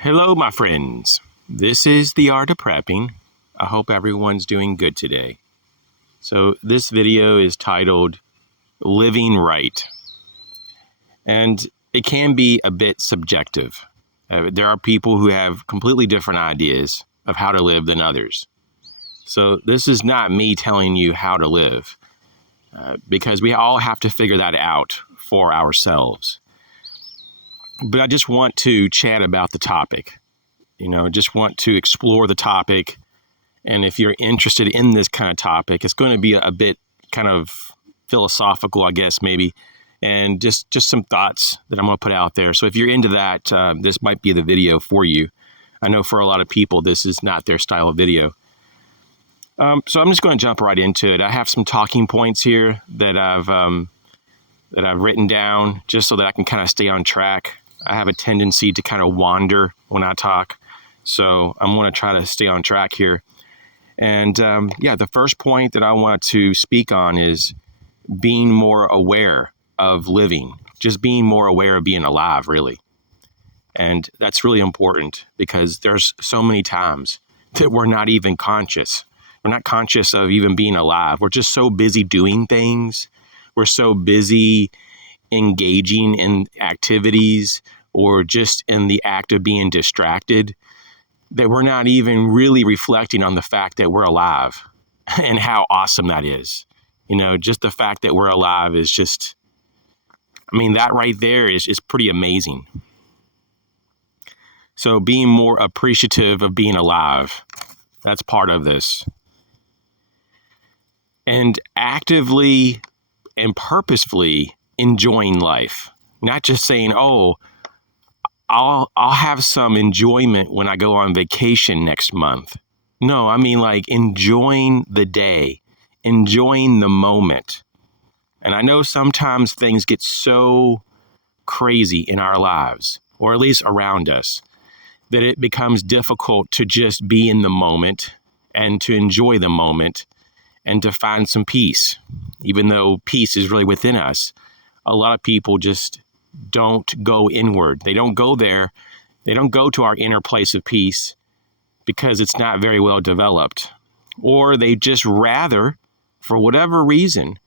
Hello, my friends. This is The Art of Prepping. I hope everyone's doing good today. So this video is titled Living Right. And it can be a bit subjective. There are people who have completely different ideas of how to live than others. So this is not me telling you how to live, because we all have to figure that out for ourselves. But I just want to chat about the topic, just want to explore the topic. And if you're interested in this kind of topic, it's going to be a bit kind of philosophical, I guess, maybe, and just some thoughts that I'm going to put out there. So if you're into that, this might be the video for you. I know for a lot of people, this is not their style of video. So I'm just going to jump right into it. I have some talking points here that I've written down just so that I can kind of stay on track. I have a tendency to kind of wander when I talk, so I'm going to try to stay on track here. And the first point that I want to speak on is being more aware of living, just being more aware of being alive, really. And that's really important because there's so many times that we're not even conscious. We're not conscious of even being alive. We're just so busy doing things. We're so busy engaging in activities or just in the act of being distracted that we're not even really reflecting on the fact that we're alive and how awesome that is. Just the fact that we're alive is just, that right there is pretty amazing. So being more appreciative of being alive, that's part of this. And actively and purposefully enjoying life, not just saying, oh, I'll have some enjoyment when I go on vacation next month. No, like enjoying the day, enjoying the moment. And I know sometimes things get so crazy in our lives, or at least around us, that it becomes difficult to just be in the moment and to enjoy the moment and to find some peace, even though peace is really within us. A lot of people just don't go inward. They don't go there. They don't go to our inner place of peace because it's not very well developed. Or they just rather, for whatever reason,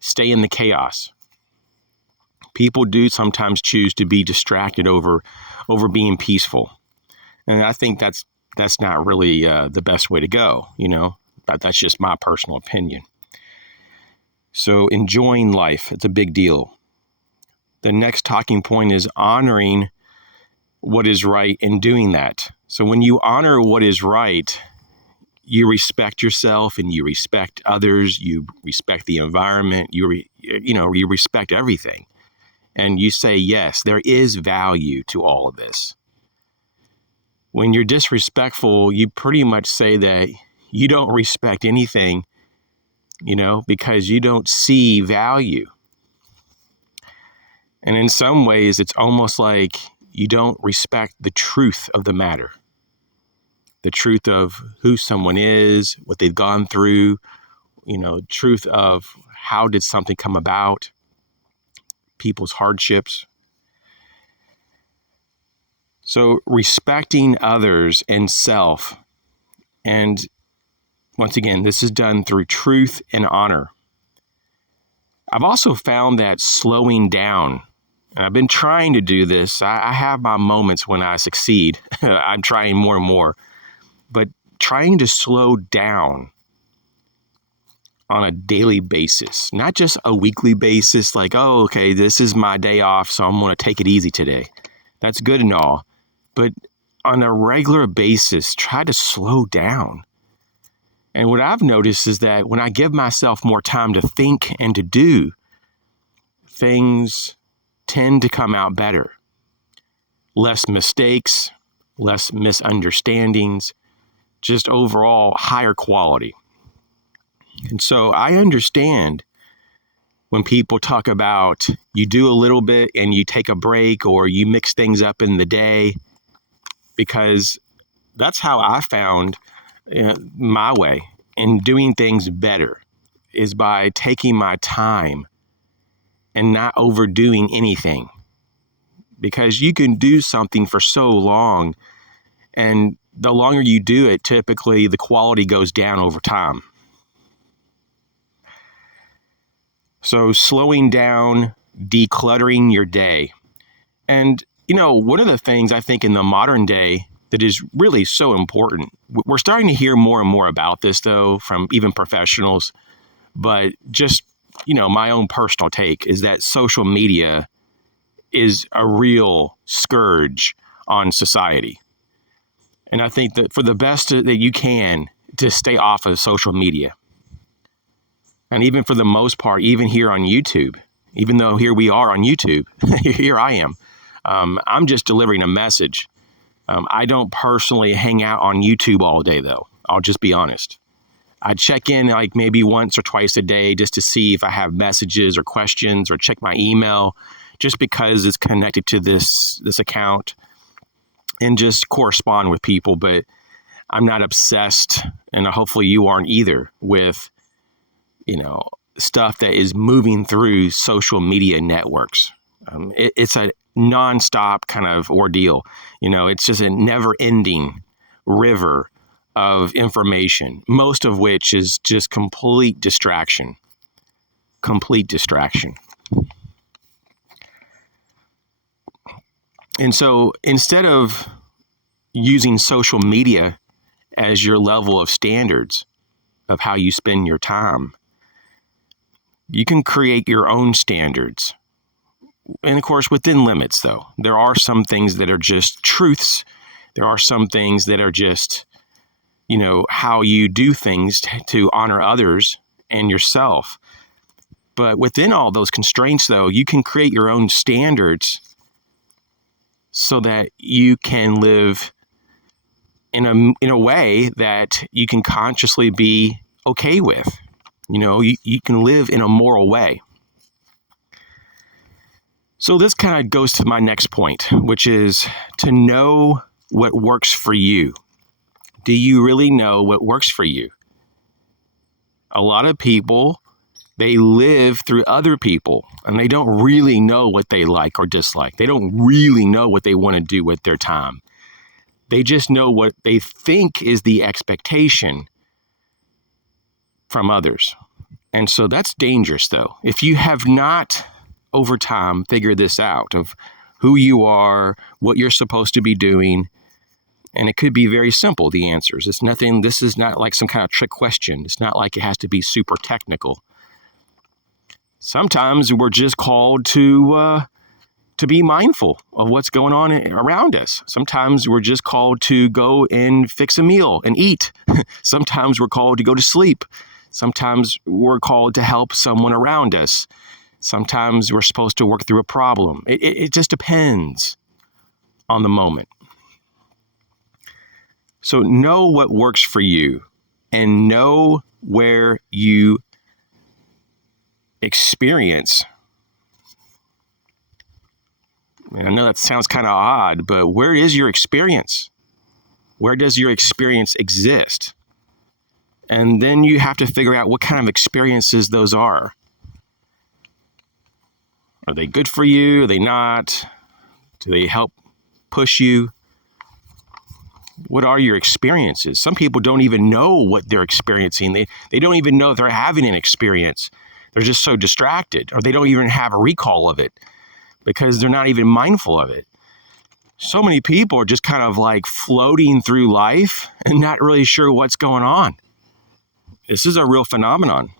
stay in the chaos. People do sometimes choose to be distracted over being peaceful. And I think that's not really the best way to go, That's just my personal opinion. So enjoying life, it's a big deal. The next talking point is honoring what is right and doing that. So when you honor what is right, you respect yourself and you respect others, you respect the environment, you respect everything. And you say, yes, there is value to all of this. When you're disrespectful, you pretty much say that you don't respect anything, because you don't see value. And in some ways, it's almost like you don't respect the truth of the matter, the truth of who someone is, what they've gone through, truth of how did something come about, people's hardships. So respecting others and self, and once again, this is done through truth and honor. I've also found that slowing down, and I've been trying to do this. I have my moments when I succeed. I'm trying more and more, but trying to slow down on a daily basis, not just a weekly basis, like, oh, okay, this is my day off, so I'm going to take it easy today. That's good and all, but on a regular basis, try to slow down. And what I've noticed is that when I give myself more time to think and to do, things tend to come out better. Less mistakes, less misunderstandings, just overall higher quality. And so I understand when people talk about you do a little bit and you take a break or you mix things up in the day, because that's how I found my way in doing things better is by taking my time and not overdoing anything. because you can do something for so long, and the longer you do it, typically the quality goes down over time. So slowing down, decluttering your day. And, one of the things I think in the modern day that is really so important, we're starting to hear more and more about this, though, from even professionals, but just, my own personal take is that social media is a real scourge on society. And I think that for the best that you can to stay off of social media, and even for the most part, even here on YouTube, even though here we are on YouTube, here I am, I'm just delivering a message. I don't personally hang out on YouTube all day, though. I'll just be honest. I check in like maybe once or twice a day just to see if I have messages or questions, or check my email just because it's connected to this account, and just correspond with people. But I'm not obsessed, and hopefully you aren't either, with, stuff that is moving through social media networks. It's a nonstop kind of ordeal. It's just a never-ending river of information, most of which is just complete distraction. And so instead of using social media as your level of standards of how you spend your time, you can create your own standards. And of course, within limits, though. There are some things that are just truths. There are some things that are just, how you do things to honor others and yourself. But within all those constraints, though, you can create your own standards so that you can live in a way that you can consciously be okay with. You can live in a moral way. So this kind of goes to my next point, which is to know what works for you. Do you really know what works for you? A lot of people, they live through other people, and they don't really know what they like or dislike. They don't really know what they want to do with their time. They just know what they think is the expectation from others. And so that's dangerous, though. If you have not over time figured this out of who you are, what you're supposed to be doing, and it could be very simple, the answers. This is not like some kind of trick question. It's not like it has to be super technical. Sometimes we're just called to be mindful of what's going on around us. Sometimes we're just called to go and fix a meal and eat. Sometimes we're called to go to sleep. Sometimes we're called to help someone around us. Sometimes we're supposed to work through a problem. It just depends on the moment. So know what works for you, and know where you experience. And I know that sounds kind of odd, but where is your experience? Where does your experience exist? And then you have to figure out what kind of experiences those are. Are they good for you? Are they not? Do they help push you? What are your experiences? Some people don't even know what they're experiencing. They don't even know they're having an experience. They're just so distracted, or they don't even have a recall of it because they're not even mindful of it. So many people are just kind of like floating through life and not really sure what's going on. This is a real phenomenon.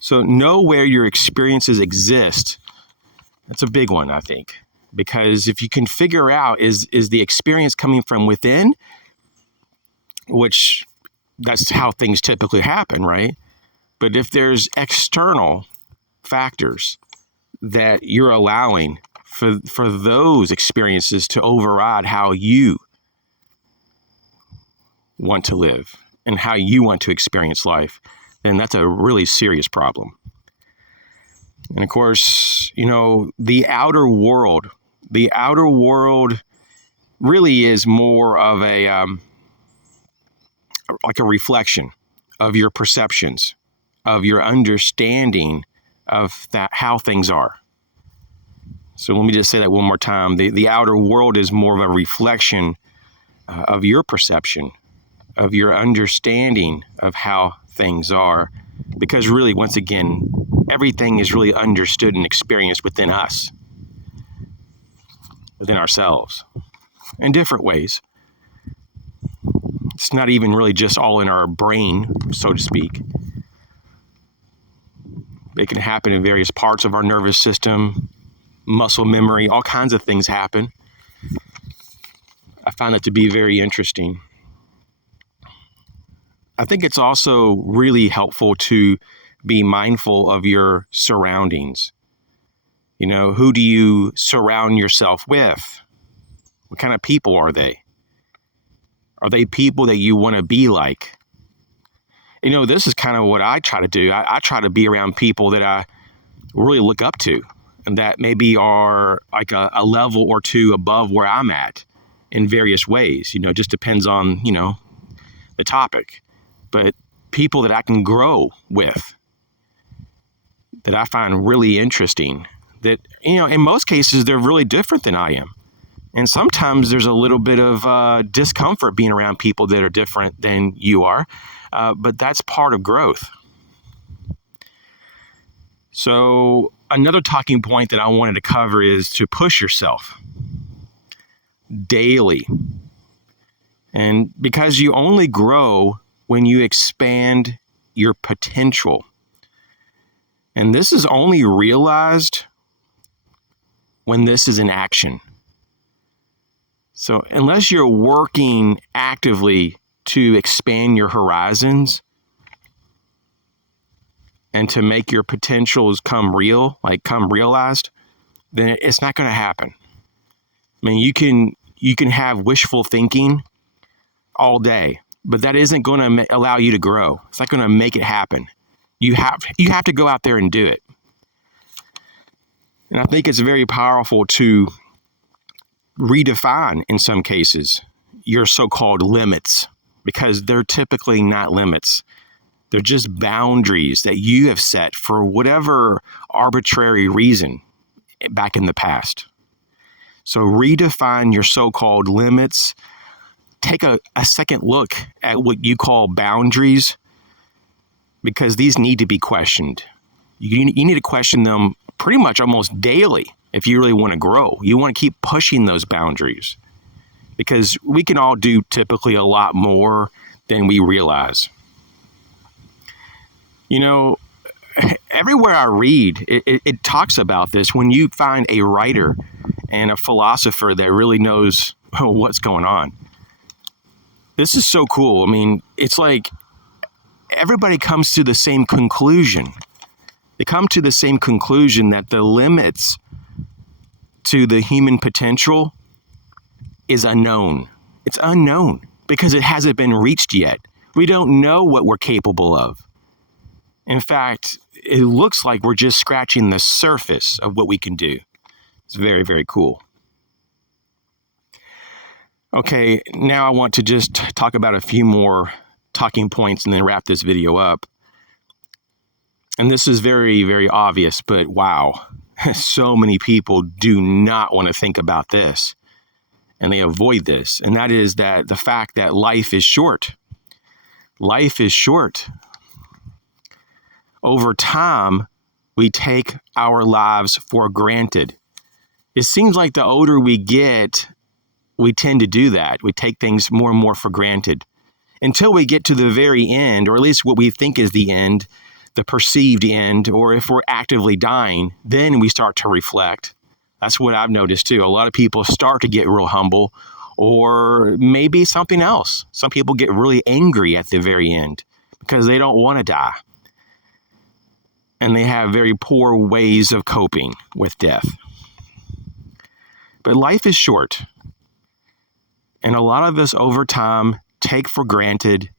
So know where your experiences exist. That's a big one, I think. Because if you can figure out, is the experience coming from within, which that's how things typically happen, right? But if there's external factors that you're allowing for those experiences to override how you want to live and how you want to experience life, then that's a really serious problem. And of course, the outer world really is more of like a reflection of your perceptions, of your understanding of how things are. So let me just say that one more time. The outer world is more of a reflection of your perception, of your understanding of how things are. Because really, once again, everything is really understood and experienced within us, within ourselves, in different ways. It's not even really just all in our brain, so to speak. It can happen in various parts of our nervous system, muscle memory, all kinds of things happen. I find that to be very interesting. I think it's also really helpful to be mindful of your surroundings. You know, who do you surround yourself with? What kind of people are they? Are they people that you want to be like? You know, this is kind of what I try to do. I try to be around people that I really look up to and that maybe are like a level or two above where I'm at in various ways. You know, it just depends on, the topic. But people that I can grow with, that I find really interesting, that, in most cases, they're really different than I am. And sometimes there's a little bit of discomfort being around people that are different than you are. But that's part of growth. So another talking point that I wanted to cover is to push yourself daily. And because you only grow when you expand your potential. And this is only realized when this is in action. So unless you're working actively to expand your horizons and to make your potentials come realized, then it's not going to happen. I mean, you can have wishful thinking all day, but that isn't going to allow you to grow. It's not going to make it happen. You have to go out there and do it. And I think it's very powerful to redefine, in some cases, your so-called limits, because they're typically not limits. They're just boundaries that you have set for whatever arbitrary reason back in the past. So redefine your so-called limits. Take a second look at what you call boundaries, because these need to be questioned. You need to question them pretty much almost daily if you really want to grow. You want to keep pushing those boundaries, because we can all do typically a lot more than we realize. Everywhere I read, it talks about this. When you find a writer and a philosopher that really knows what's going on, this is so cool. I mean, it's like everybody comes to the same conclusion. They come to the same conclusion that the limits to the human potential is unknown. It's unknown because it hasn't been reached yet. We don't know what we're capable of. In fact, it looks like we're just scratching the surface of what we can do. It's very, very cool. Okay, now I want to just talk about a few more talking points and then wrap this video up. And this is very, very obvious, but wow, so many people do not want to think about this, and they avoid this. And that is the fact that life is short. Life is short. Over time, we take our lives for granted. It seems like the older we get, we tend to do that. We take things more and more for granted until we get to the very end, or at least what we think is the end, the perceived end, or if we're actively dying, then we start to reflect. That's what I've noticed too. A lot of people start to get real humble, or maybe something else. Some people get really angry at the very end because they don't want to die. And they have very poor ways of coping with death. But life is short. And a lot of us over time take for granted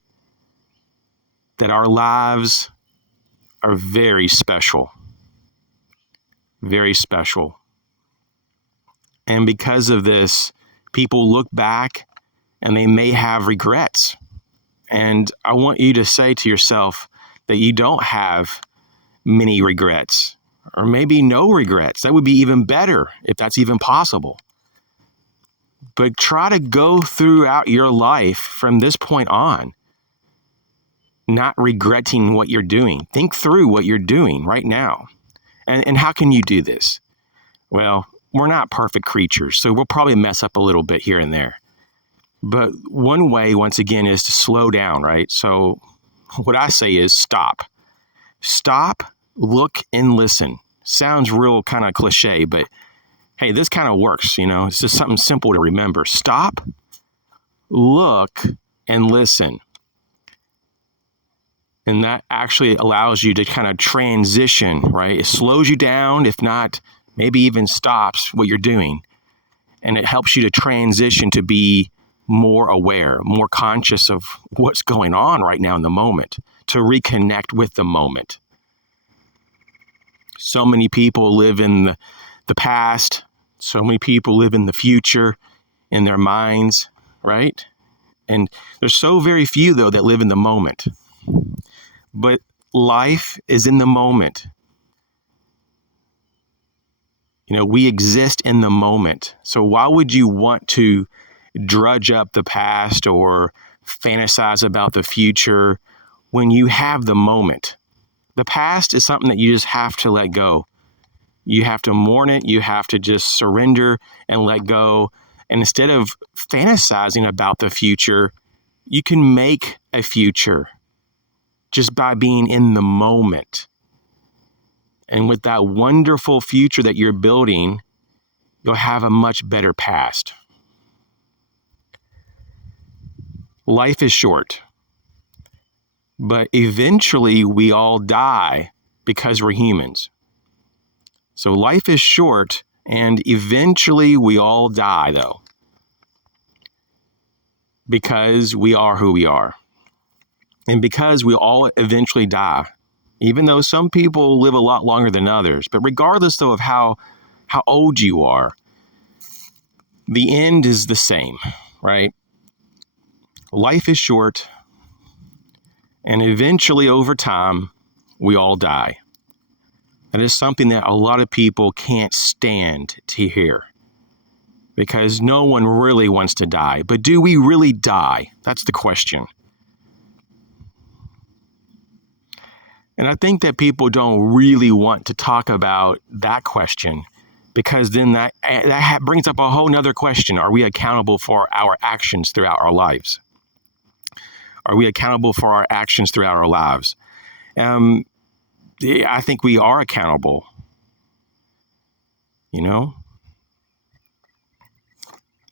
that our lives are very special. Very special. And because of this, people look back and they may have regrets. And I want you to say to yourself that you don't have many regrets, or maybe no regrets. That would be even better if that's even possible. But try to go throughout your life from this point on, not regretting what you're doing. Think through what you're doing right now. And how can you do this? Well, we're not perfect creatures, so we'll probably mess up a little bit here and there. But one way, once again, is to slow down, right? So what I say is stop. Stop, look, and listen. Sounds real kind of cliche, but hey, this kind of works, It's just something simple to remember. Stop, look, and listen. And that actually allows you to kind of transition, right? It slows you down, if not, maybe even stops what you're doing. And it helps you to transition to be more aware, more conscious of what's going on right now in the moment, to reconnect with the moment. So many people live in the past. So many people live in the future, in their minds, right? And there's so very few, though, that live in the moment. But life is in the moment. We exist in the moment. So why would you want to drudge up the past or fantasize about the future when you have the moment? The past is something that you just have to let go. You have to mourn it. You have to just surrender and let go. And instead of fantasizing about the future, you can make a future just by being in the moment. And with that wonderful future that you're building, you'll have a much better past. Life is short, but eventually we all die because we're humans. So life is short, and eventually we all die, though, because we are who we are. And because we all eventually die, even though some people live a lot longer than others. But regardless, though, of how old you are, the end is the same, right? Life is short, and eventually, over time, we all die. That is something that a lot of people can't stand to hear, because no one really wants to die. But do we really die? That's the question. And I think that people don't really want to talk about that question, because then that brings up a whole nother question. Are we accountable for our actions throughout our lives? Are we accountable for our actions throughout our lives? I think we are accountable.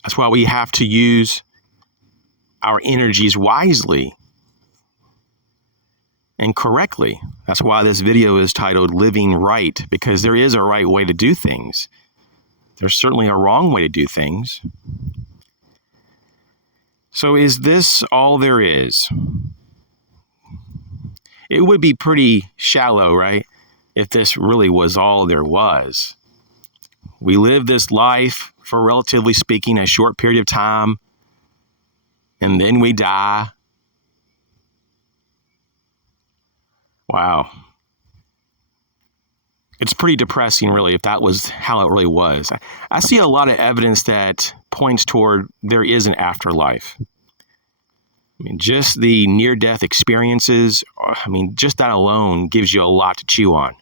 That's why we have to use our energies wisely and correctly. That's why this video is titled Living Right, because there is a right way to do things. There's certainly a wrong way to do things. So is this all there is? It would be pretty shallow, right? If this really was all there was. We live this life for, relatively speaking, a short period of time, and then we die. Wow. It's pretty depressing, really, if that was how it really was. I see a lot of evidence that points toward there is an afterlife. Just the near-death experiences, just that alone gives you a lot to chew on.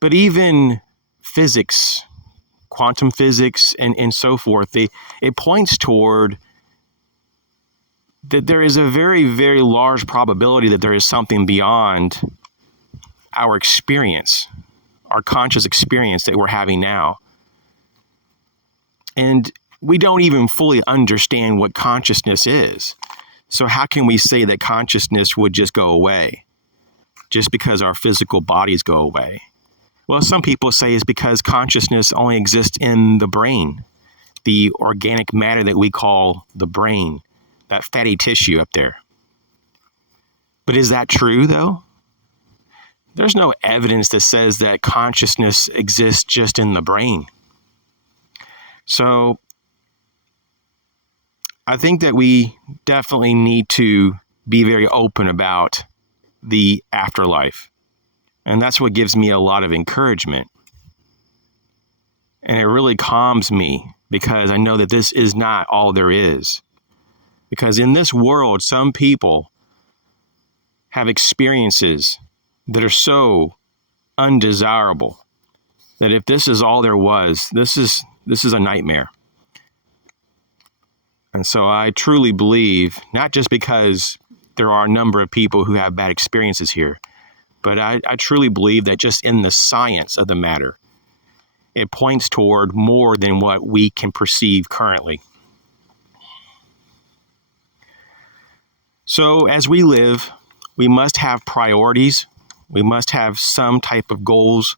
But even physics, quantum physics, and so forth, it points toward that there is a very, very large probability that there is something beyond our experience, our conscious experience that we're having now. And we don't even fully understand what consciousness is. So how can we say that consciousness would just go away just because our physical bodies go away? Well, some people say it's because consciousness only exists in the brain, the organic matter that we call the brain, that fatty tissue up there. But is that true, though? There's no evidence that says that consciousness exists just in the brain. So I think that we definitely need to be very open about the afterlife. And that's what gives me a lot of encouragement. And it really calms me because I know that this is not all there is. Because in this world, some people have experiences that are so undesirable that if this is all there was, this is a nightmare. And so I truly believe, not just because there are a number of people who have bad experiences here, but I truly believe that just in the science of the matter, it points toward more than what we can perceive currently. So as we live, we must have priorities. We must have some type of goals,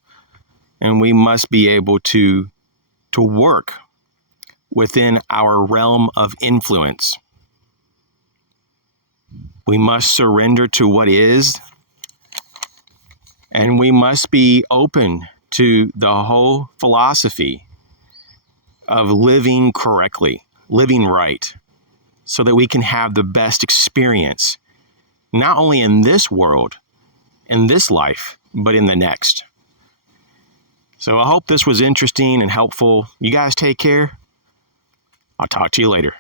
and we must be able to work within our realm of influence. We must surrender to what is, and we must be open to the whole philosophy of living correctly, living right, so that we can have the best experience, not only in this world, in this life, but in the next. So I hope this was interesting and helpful. You guys take care. I'll talk to you later.